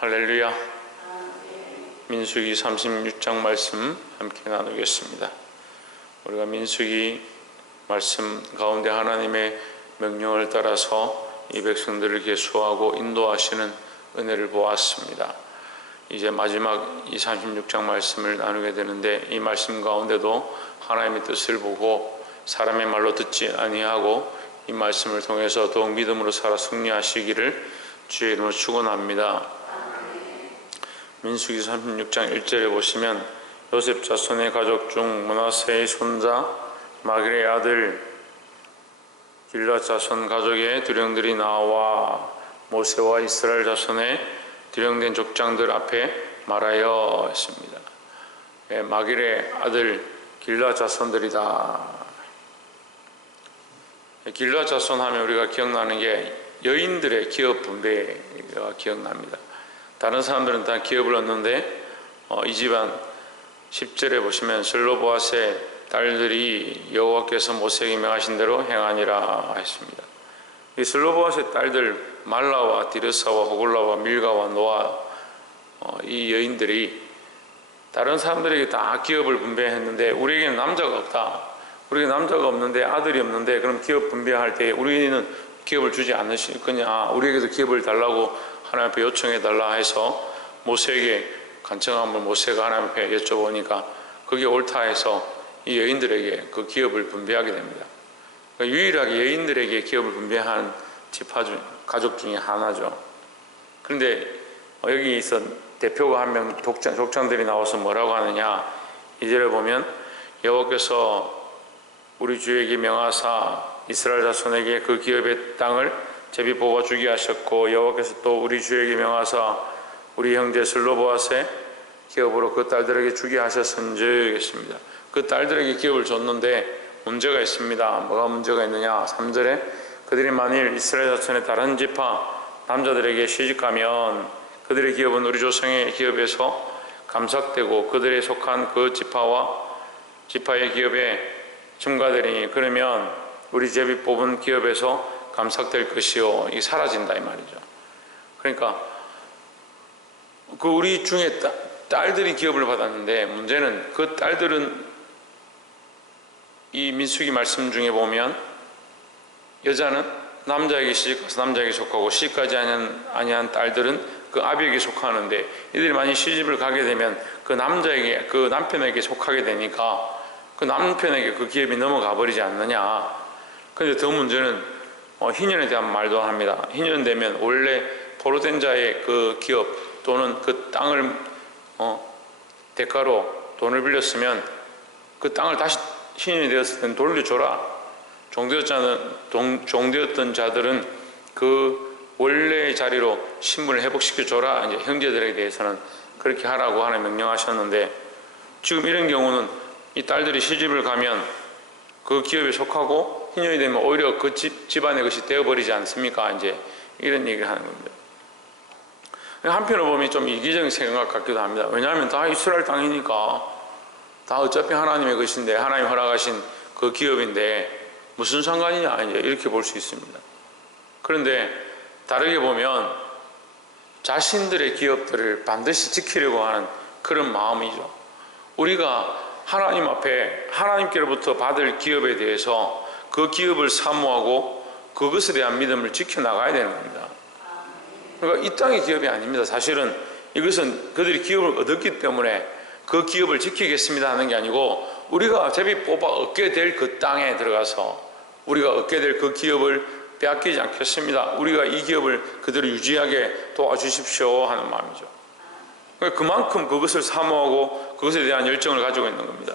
할렐루야. 민수기 36장 말씀 함께 나누겠습니다. 우리가 민수기 말씀 가운데 하나님의 명령을 따라서 이 백성들을 계수하고 인도하시는 은혜를 보았습니다. 이제 마지막 이 36장 말씀을 나누게 되는데, 이 말씀 가운데도 하나님의 뜻을 보고 사람의 말로 듣지 아니하고 이 말씀을 통해서 더욱 믿음으로 살아 승리하시기를 주의 이름으로 축원합니다. 민수기 36장 1절에 보시면, 요셉 자손의 가족 중 므낫세의 손자 마길의 아들 길앗 자손 가족의 두령들이 나와 모세와 이스라엘 자손의 두령된 족장들 앞에 말하여 했습니다. 마길의 아들 길앗 자손들이다. 길앗 자손 하면 우리가 기억나는 게 여인들의 기업 분배가 기억납니다. 다른 사람들은 다 기업을 얻는데 이 집안 10절에 보시면 슬로보앗의 딸들이 여호와께서 모세에게 명하신 대로 행하니라 했습니다. 이 슬로보앗의 딸들 말라와 디르사와 호글라와 밀가와 노아, 이 여인들이 다른 사람들에게 다 기업을 분배했는데 우리에게는 남자가 없다. 우리에게 남자가 없는데 아들이 없는데 그럼 기업 분배할 때 우리는 기업을 주지 않으실 거냐, 우리에게도 기업을 달라고 하나님 앞에 요청해 달라 해서 모세에게 간청함을 모세가 하나님 앞에 여쭤보니까 그게 옳다 해서 이 여인들에게 그 기업을 분배하게 됩니다. 그러니까 유일하게 여인들에게 기업을 분배한 지파 중, 가족 중에 하나죠. 그런데 여기 있어 대표가 한 명 족장들이 나와서 뭐라고 하느냐, 2절에 보면 여호와께서 우리 주에게 명하사 이스라엘 자손에게 그 기업의 땅을 제비 뽑아 주게 하셨고, 여호와께서 또 우리 주에게 명하사 우리 형제 슬로보앗의 기업으로 그 딸들에게 주게 하셨은즉 했습니다. 그 딸들에게 기업을 줬는데 문제가 있습니다. 뭐가 문제가 있느냐, 3절에 그들이 만일 이스라엘 자손의 다른 지파 남자들에게 시집가면 그들의 기업은 우리 조상의 기업에서 감삭되고 그들에 속한 그 지파의 기업에 첨가되리니 그러면 우리 제비 뽑은 기업에서 감삭될 것이요, 이게 사라진다 이 말이죠. 그러니까 그 우리 중에 딸들이 기업을 받았는데, 문제는 그 딸들은 이 민수기 말씀 중에 보면 여자는 남자에게 시집가서 남자에게 속하고 시집가지 아니한 딸들은 그 아비에게 속하는데, 이들이 만약 시집을 가게 되면 그 남자에게, 그 남편에게 속하게 되니까 그 남편에게 그 기업이 넘어가 버리지 않느냐. 그런데 더 문제는 희년에 대한 말도 합니다. 희년 되면 원래 포로된 자의 그 기업 또는 그 땅을 대가로 돈을 빌렸으면 그 땅을 다시 희년이 되었을 때는 돌려줘라. 종되었던 자들은 그 원래의 자리로 신분을 회복시켜줘라. 이제 형제들에게 대해서는 그렇게 하라고 하나 명령하셨는데, 지금 이런 경우는 이 딸들이 시집을 가면 그 기업에 속하고 희년이 되면 오히려 그 집안의 것이 되어버리지 않습니까? 이제 이런 얘기를 하는 겁니다. 한편으로 보면 좀 이기적인 생각 같기도 합니다. 왜냐하면 다 이스라엘 땅이니까 다 어차피 하나님의 것인데, 하나님 허락하신 그 기업인데 무슨 상관이냐, 이제 이렇게 볼 수 있습니다. 그런데 다르게 보면 자신들의 기업들을 반드시 지키려고 하는 그런 마음이죠. 우리가 하나님 앞에 하나님께로부터 받을 기업에 대해서 그 기업을 사모하고 그것에 대한 믿음을 지켜나가야 되는 겁니다. 그러니까 이 땅의 기업이 아닙니다. 사실은 이것은 그들이 기업을 얻었기 때문에 그 기업을 지키겠습니다 하는 게 아니고, 우리가 제비 뽑아 얻게 될 그 땅에 들어가서 우리가 얻게 될 그 기업을 빼앗기지 않겠습니다. 우리가 이 기업을 그대로 유지하게 도와주십시오 하는 마음이죠. 그만큼 그것을 사모하고 그것에 대한 열정을 가지고 있는 겁니다.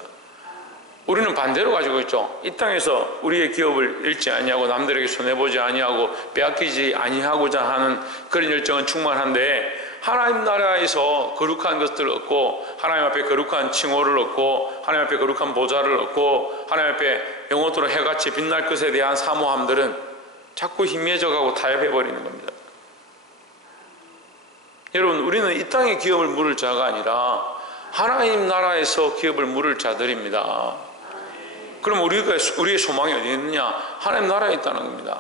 우리는 반대로 가지고 있죠. 이 땅에서 우리의 기업을 잃지 아니하고 남들에게 손해보지 아니하고 빼앗기지 아니하고자 하는 그런 열정은 충만한데, 하나님 나라에서 거룩한 것들을 얻고 하나님 앞에 거룩한 칭호를 얻고 하나님 앞에 거룩한 보좌를 얻고 하나님 앞에 영원토록 해같이 빛날 것에 대한 사모함들은 자꾸 희미해져가고 타협해버리는 겁니다. 여러분, 우리는 이 땅의 기업을 물을 자가 아니라 하나님 나라에서 기업을 물을 자들입니다. 그럼 우리의 소망이 어디 있느냐? 하나님 나라에 있다는 겁니다.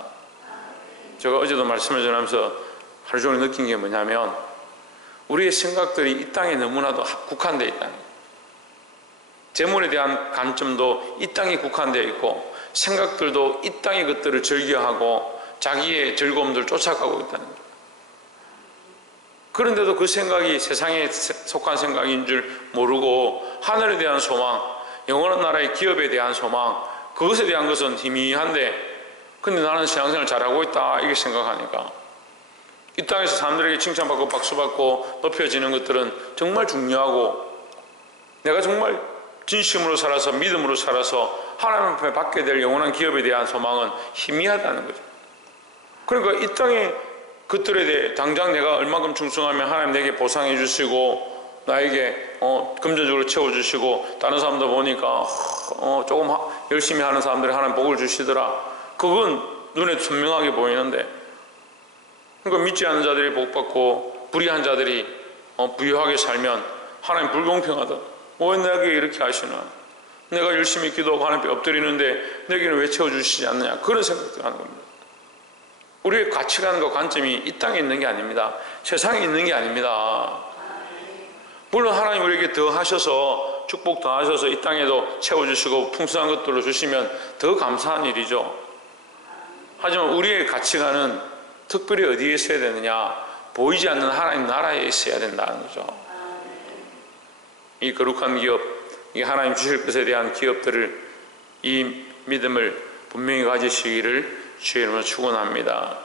제가 어제도 말씀을 전하면서 하루 종일 느낀 게 뭐냐면, 우리의 생각들이 이 땅에 너무나도 국한되어 있다는 거예요. 재물에 대한 관점도 이 땅에 국한되어 있고 생각들도 이 땅의 것들을 즐겨하고 자기의 즐거움들을 쫓아가고 있다는 거예요. 그런데도 그 생각이 세상에 속한 생각인 줄 모르고 하늘에 대한 소망, 영원한 나라의 기업에 대한 소망, 그것에 대한 것은 희미한데 근데 나는 신앙생활 잘하고 있다 이렇게 생각하니까 이 땅에서 사람들에게 칭찬받고 박수받고 높여지는 것들은 정말 중요하고 내가 정말 진심으로 살아서 믿음으로 살아서 하나님 앞에 받게 될 영원한 기업에 대한 소망은 희미하다는 거죠. 그러니까 이 땅의 것들에 대해 당장 내가 얼마큼 충성하면 하나님 내게 보상해 주시고 나에게 금전적으로 채워주시고 다른 사람들 보니까 조금 열심히 하는 사람들이 하나님 복을 주시더라. 그건 눈에 선명하게 보이는데 그러니까 믿지 않는 자들이 복받고 불의한 자들이 부유하게 살면 하나님 불공평하다. 왜 내게 이렇게 하시나? 내가 열심히 기도하고 하나님 앞에 엎드리는데 내게는 왜 채워주시지 않느냐? 그런 생각도 하는 겁니다. 우리의 가치관과 관점이 이 땅에 있는 게 아닙니다. 세상에 있는 게 아닙니다. 물론 하나님 우리에게 더 하셔서 축복 더 하셔서 이 땅에도 채워주시고 풍성한 것들로 주시면 더 감사한 일이죠. 하지만 우리의 가치관은 특별히 어디에 있어야 되느냐? 보이지 않는 하나님 나라에 있어야 된다는 거죠. 이 거룩한 기업, 이 하나님 주실 것에 대한 기업들을 이 믿음을 분명히 가지시기를 주의 이름으로 축원합니다.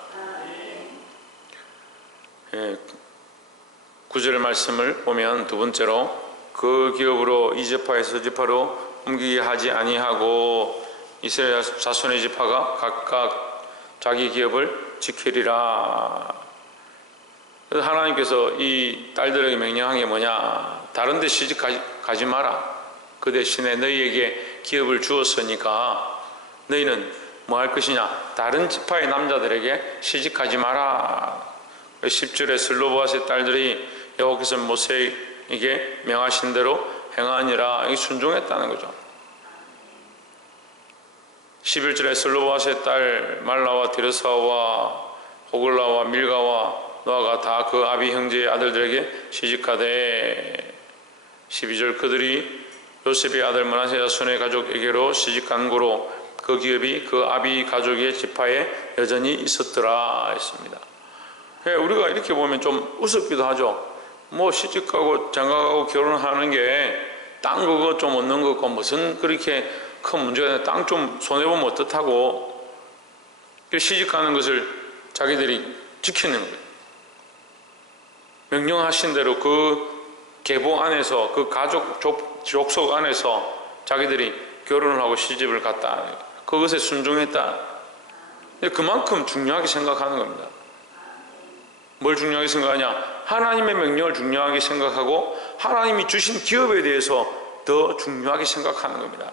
9절 말씀을 보면 두 번째로 그 기업으로 이 지파에서 저 지파로 옮기게 하지 아니하고 이스라엘 자손의 지파가 각각 자기 기업을 지키리라. 그래서 하나님께서 이 딸들에게 명령한 게 뭐냐? 다른 데 시집 가지 마라. 그 대신에 너희에게 기업을 주었으니까 너희는 뭐 할 것이냐? 다른 지파의 남자들에게 시집 가지 마라. 10절에 슬로보앗의 딸들이 여호와께서 모세에게 명하신 대로 행하니라. 이게 순종했다는 거죠. 11절에 슬로보앗의 딸 말라와 디르사와 호글라와 밀가와 노아가 다 그 아비 형제의 아들들에게 시집가되 12절 그들이 요셉의 아들 므낫세 자손의 가족에게로 시집간 고로 그 기업이 그 아비 가족의 지파에 여전히 있었더라 했습니다. 우리가 이렇게 보면 좀 우습기도 하죠. 뭐 시집가고 장가가고 결혼하는 게 땅 그거 좀 얻는 거고 무슨 그렇게 큰 문제가 아니라 땅 좀 손해보면 어떻다고 시집가는 것을 자기들이 지키는 거예요. 명령하신 대로 그 계보 안에서 그 가족 족속 안에서 자기들이 결혼을 하고 시집을 갔다. 그것에 순종했다. 그만큼 중요하게 생각하는 겁니다. 뭘 중요하게 생각하냐? 하나님의 명령을 중요하게 생각하고 하나님이 주신 기업에 대해서 더 중요하게 생각하는 겁니다.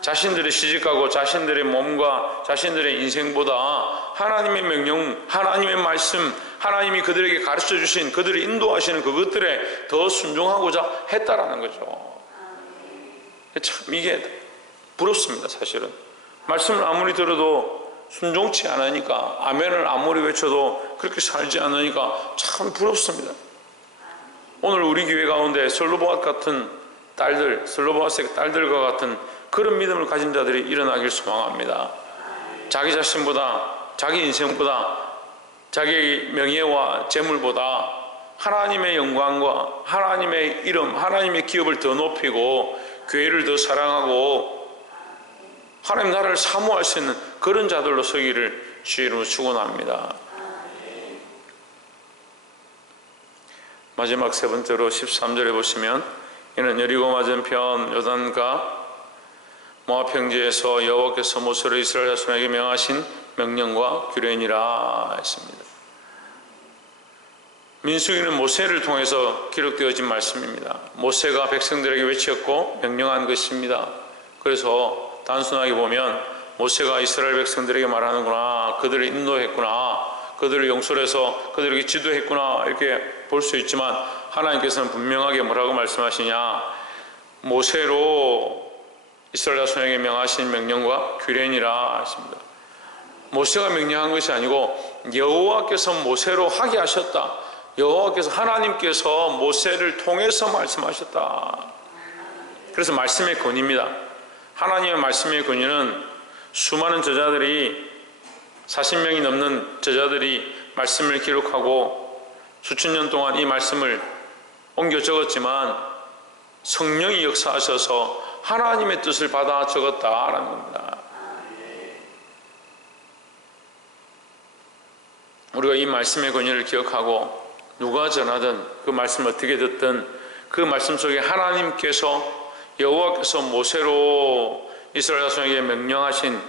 자신들의 시집가고 자신들의 몸과 자신들의 인생보다 하나님의 명령, 하나님의 말씀, 하나님이 그들에게 가르쳐 주신 그들을 인도하시는 그것들에 더 순종하고자 했다라는 거죠. 참 이게 부럽습니다. 사실은 말씀을 아무리 들어도 순종치 않으니까, 아멘을 아무리 외쳐도 그렇게 살지 않으니까 참 부럽습니다. 오늘 우리 교회 가운데 슬로보앗 같은 딸들, 슬로보앗의 딸들과 같은 그런 믿음을 가진 자들이 일어나길 소망합니다. 자기 자신보다, 자기 인생보다, 자기의 명예와 재물보다 하나님의 영광과 하나님의 이름, 하나님의 기업을 더 높이고 교회를 더 사랑하고 하나님 나라를 사모할 수 있는 그런 자들로 서기를 주의 이름으로 축원합니다. 마지막 세 번째로 13절에 보시면 이는 여리고 맞은편 요단과 모압 평지에서 여호와께서 모세로 이스라엘 자손에게 명하신 명령과 규례니라 했습니다. 민수기는 모세를 통해서 기록되어진 말씀입니다. 모세가 백성들에게 외쳤고 명령한 것입니다. 그래서 단순하게 보면 모세가 이스라엘 백성들에게 말하는구나, 그들을 인도했구나, 그들을 용서해서 그들에게 지도했구나 이렇게 볼 수 있지만 하나님께서는 분명하게 뭐라고 말씀하시냐? 모세로 이스라엘 자손에게 명하신 명령과 규례니라 했습니다. 모세가 명령한 것이 아니고 여호와께서 모세로 하게 하셨다. 여호와께서 하나님께서 모세를 통해서 말씀하셨다. 그래서 말씀의 권위입니다. 하나님의 말씀의 권위는 수많은 저자들이 40명이 넘는 저자들이 말씀을 기록하고 수천 년 동안 이 말씀을 옮겨 적었지만 성령이 역사하셔서 하나님의 뜻을 받아 적었다라는 겁니다. 우리가 이 말씀의 권위를 기억하고 누가 전하든 그 말씀을 어떻게 듣든 그 말씀 속에 하나님께서 여호와께서 모세로 이스라엘 자손에게 명령하신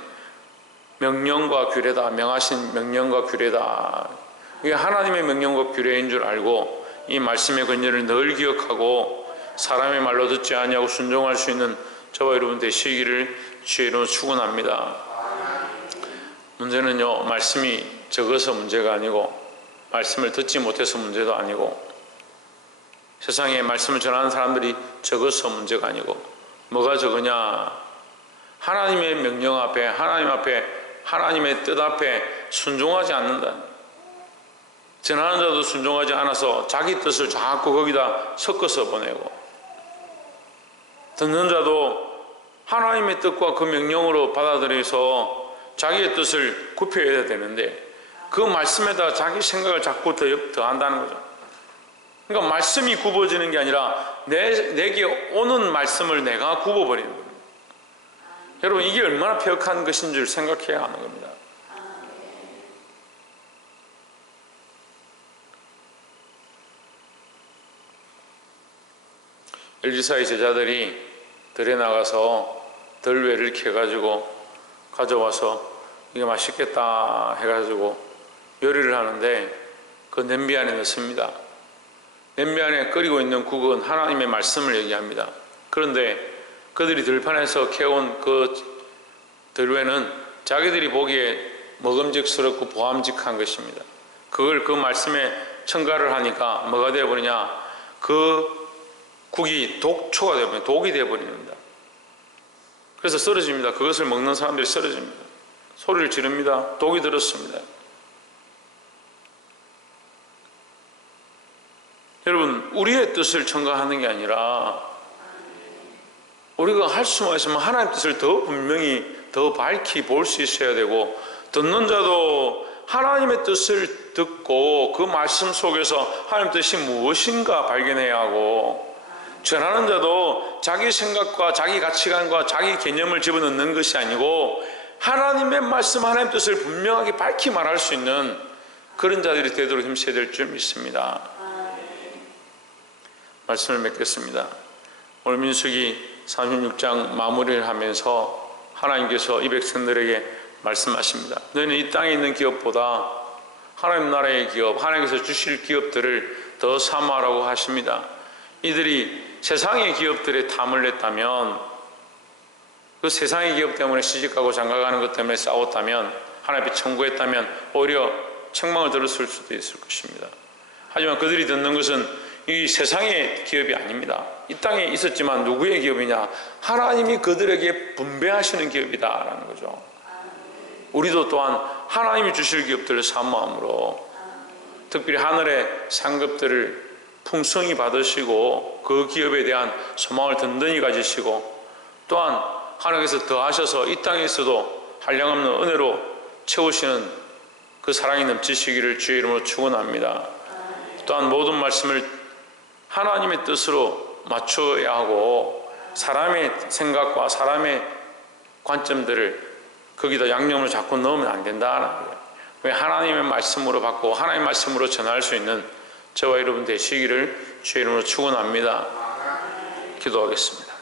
명령과 규례다. 명하신 명령과 규례다. 이게 하나님의 명령과 규례인 줄 알고 이 말씀의 권위를 늘 기억하고 사람의 말로 듣지 아니하고 순종할 수 있는 저와 여러분 되시기를 주의 이름으로 축원합니다. 문제는요, 말씀이 적어서 문제가 아니고 말씀을 듣지 못해서 문제도 아니고 세상에 말씀을 전하는 사람들이 적어서 문제가 아니고 뭐가 적으냐? 하나님의 명령 앞에 하나님의 뜻 앞에 순종하지 않는다. 전하는 자도 순종하지 않아서 자기 뜻을 자꾸 거기다 섞어서 보내고 듣는 자도 하나님의 뜻과 그 명령으로 받아들여서 자기의 뜻을 굽혀야 되는데 그 말씀에다 자기 생각을 자꾸 더한다는 거죠. 그러니까 말씀이 굽어지는 게 아니라 내게 오는 말씀을 내가 굽어버리는 겁니다. 여러분, 이게 얼마나 폐역한 것인 줄 생각해야 하는 겁니다. 엘리사의 제자들이 들에 나가서 들외를 캐가지고 가져와서 이게 맛있겠다 해가지고 요리를 하는데 그 냄비 안에 넣습니다. 냄비 안에 끓이고 있는 국은 하나님의 말씀을 얘기합니다. 그런데 그들이 들판에서 캐온 그 들외는 자기들이 보기에 먹음직스럽고 보암직한 것입니다. 그걸 그 말씀에 첨가를 하니까 뭐가 되어버리냐? 그 국이 독초가 되어버립니다. 독이 되어버립니다. 그래서 쓰러집니다. 그것을 먹는 사람들이 쓰러집니다. 소리를 지릅니다. 독이 들었습니다. 여러분, 우리의 뜻을 첨가하는 게 아니라 우리가 할 수만 있으면 하나님의 뜻을 더 분명히 더 밝히 볼 수 있어야 되고 듣는 자도 하나님의 뜻을 듣고 그 말씀 속에서 하나님의 뜻이 무엇인가 발견해야 하고 전하는 자도 자기 생각과 자기 가치관과 자기 개념을 집어넣는 것이 아니고 하나님의 말씀, 하나님의 뜻을 분명하게 밝히 말할 수 있는 그런 자들이 되도록 힘써야 될 줄 믿습니다. 말씀을 맺겠습니다. 오늘 민수기 36장 마무리를 하면서 하나님께서 이 백성들에게 말씀하십니다. 너희는 이 땅에 있는 기업보다 하나님 나라의 기업, 하나님께서 주실 기업들을 더 사모하라고 하십니다. 이들이 세상의 기업들에 탐을 냈다면, 그 세상의 기업 때문에 시집가고 장가가는 것 때문에 싸웠다면, 하나님 앞에 청구했다면 오히려 책망을 들었을 수도 있을 것입니다. 하지만 그들이 듣는 것은 이 세상의 기업이 아닙니다. 이 땅에 있었지만 누구의 기업이냐? 하나님이 그들에게 분배하시는 기업이다라는 거죠. 우리도 또한 하나님이 주실 기업들을 사모함으로 특별히 하늘의 상급들을 풍성히 받으시고 그 기업에 대한 소망을 든든히 가지시고 또한 하나님께서 더하셔서 이 땅에 있어도 한량없는 은혜로 채우시는 그 사랑이 넘치시기를 주의 이름으로 축원합니다. 또한 모든 말씀을 하나님의 뜻으로 맞춰야 하고 사람의 생각과 사람의 관점들을 거기다 양념을 자꾸 넣으면 안 된다는 거예요. 하나님의 말씀으로 받고 하나님의 말씀으로 전할 수 있는 저와 여러분 되시기를 주의 이름으로 축원합니다. 기도하겠습니다.